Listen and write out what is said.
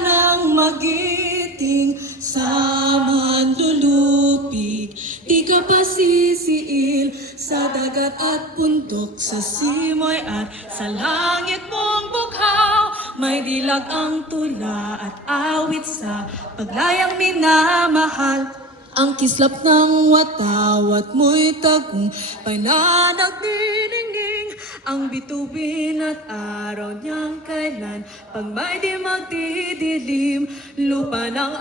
ng magiting sa manlulupig. Di ka pasisiil sa dagat at bundok, sa simoy at sa langit mong bukhaw. May dilag ang tula at awit sa paglayang minamahal. Ang kislap ng watawat mo'y tagumpay na nagniningning. Ang bituin at araw niyang kailan, pag may di magdidilim, lupa ng